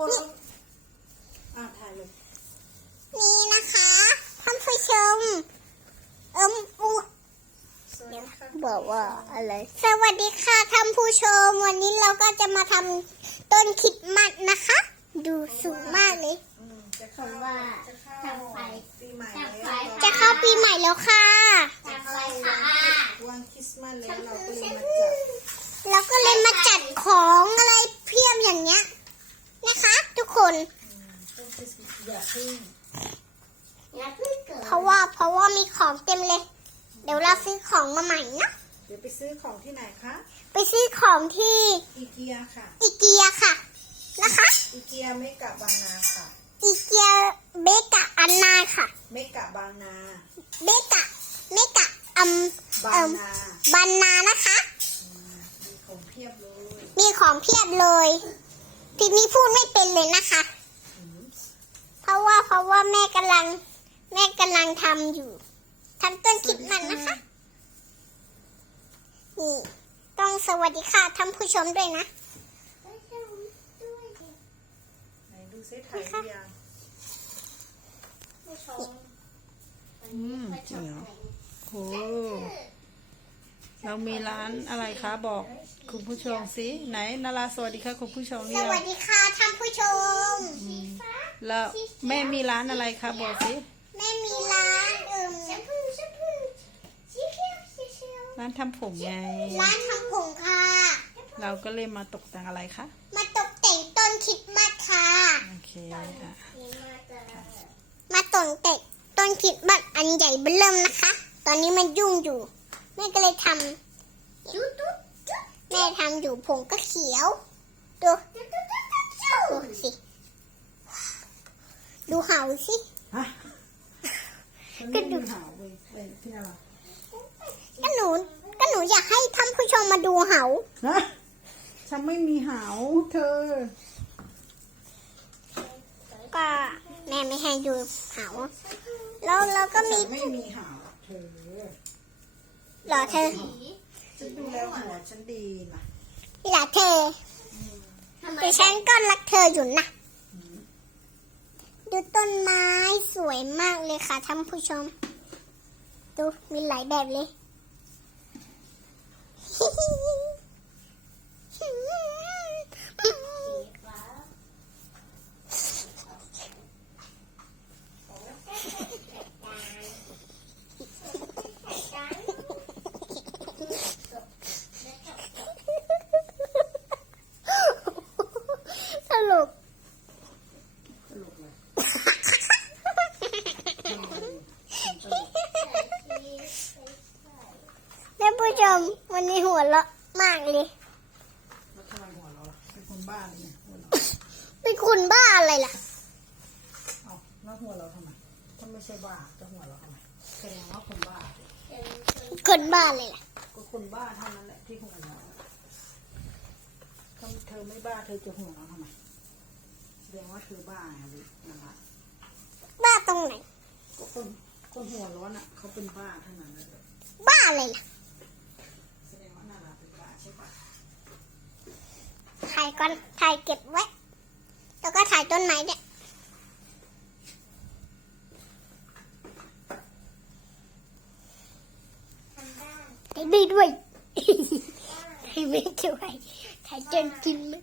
คนอะถ่ายเลยนี่นะคะท่านผู้ชมเอิมอูสวัสดีค่ะบอกว่าอะไร สวัสดีค่ะท่านผู้ชม วันนี้เราก็จะมาทำต้นคริดมัดนะคะ ดูสูงมากเลยอืมจะเข้าผมว่าจะเข้าทำไฟปีใหม่ทำไฟแล้วจะเข้าปีใหม่แล้วค่ะจะเข้าวันคริสต์มาสแล้วเราก็เลยมาจัด แล้วก็เลยมาจัดของอะไรเพียบอย่างเงี้ยนะคะ ทุก คนอืมต้นคริสต์มาสอย่าพึ่งเพราะว่าเพราะว่ามีของเต็มเลย เดี๋ยวเราซื้อของมาใหม่นะเดี๋ยวไปซื้อของที่ไหนคะไปซื้อของที่อีเกียค่ะ อีเกียค่ะนะคะอีเกียเมกะบางนาค่ะ อีเกียเบกะอันนาค่ะ เมกะบางนาเบกะเมกะอัมบาเอิงมนาบันนานะคะอืมมีของเพียบเลย มีของเพียบเลยทีนี้พูดไม่เป็น เลยนะคะอืมเพราะว่าเพราะว่าแม่กำลัง แม่กำลังทำอยู่ทำต้นคริดมันนะคะ นี่ ต้องสวัสดีค่ะท่านผู้ชมด้วยนะไหนดูซิถ่ายหรือยังอืมจริงเหรอโอ้ เรามีร้านอะไรคะบอกคุณผู้ชมสิไหนนาราสวัสดีค่ะคุณผู้ชมสเรียวัสดีค่ะท่านผู้ชม แล้วแม่มีร้านอะไรคะบอกสิแม่มีร้านเอิ่มแชมพูแชมพูสีเขียวสีเขียวร้านทำผมไง ร้านทำผมค่ะ เราก็เลยมาตกแต่งอะไรคะมาตกแต่งต้นคริดมัดค่ะ โอเคอะมาตกแต่งต้นคริดมัดอันใหญ่เบิ่มนะคะ ตอนนี้มันยุ่งอยู่ แม่ก็เลยทำแม่ทำอยู่ผมก็เขียวดูดูสิ ดูเห่าสิฮะมันไม่มีหาวเว้ยเว้ยที่อะไรก็หนูก็หนูอยากให้ท่านผู้ชมมาดูเห่าฮะฉันไม่มีหาวเธอ ก็แม่ไม่ให้ดูเห่าแล้วแล้วก็มีฉันไม่มีหาวเธอเหรอเธอฉันดูแลหัวฉันดีนะเหรอเธอแต่ฉันก็รักเธออยู่นะ ดูต้นไม้สวยมากเลยค่ะท่านผู้ชม ดูมีหลายแบบเลย ตลก ตลกเลย ท่าน ผู้ชมวันนี้หัวเราะมากเลยแล้วทำไมหัวเราะล่ะเป็นคนบ้าเลยเนี่ยหัวเราะเป็นคนบ้าอะไรล่ะเอาแล้วหัวเราะทำไมถ้าไม่ใช่บ้าจะหัวเราะทำไมแสดงว่าคนบ้าสิคนบ้าเลยล่ะก็คนบ้าเท่านั้นแหละที่หัวเราะถ้าเธอไม่บ้าเธอจะหัวเราะทำไมแสดงว่าเธอบ้าไงลูกนะคะบ้าตรงไหนก็คนคนหัวร้อนอะเขาเป็นบ้าเท่านั้นแหละบ้าอะไรล่ะ แสดงว่านาราเป็นบ้าใช่ปะ ถ่ายก่อนถ่ายเก็บไว้ แล้วก็ถ่ายต้นไม้เนี่ยถ่ายบีด้วยถ่ายไม่ด้วยถ่ายจนกินมัน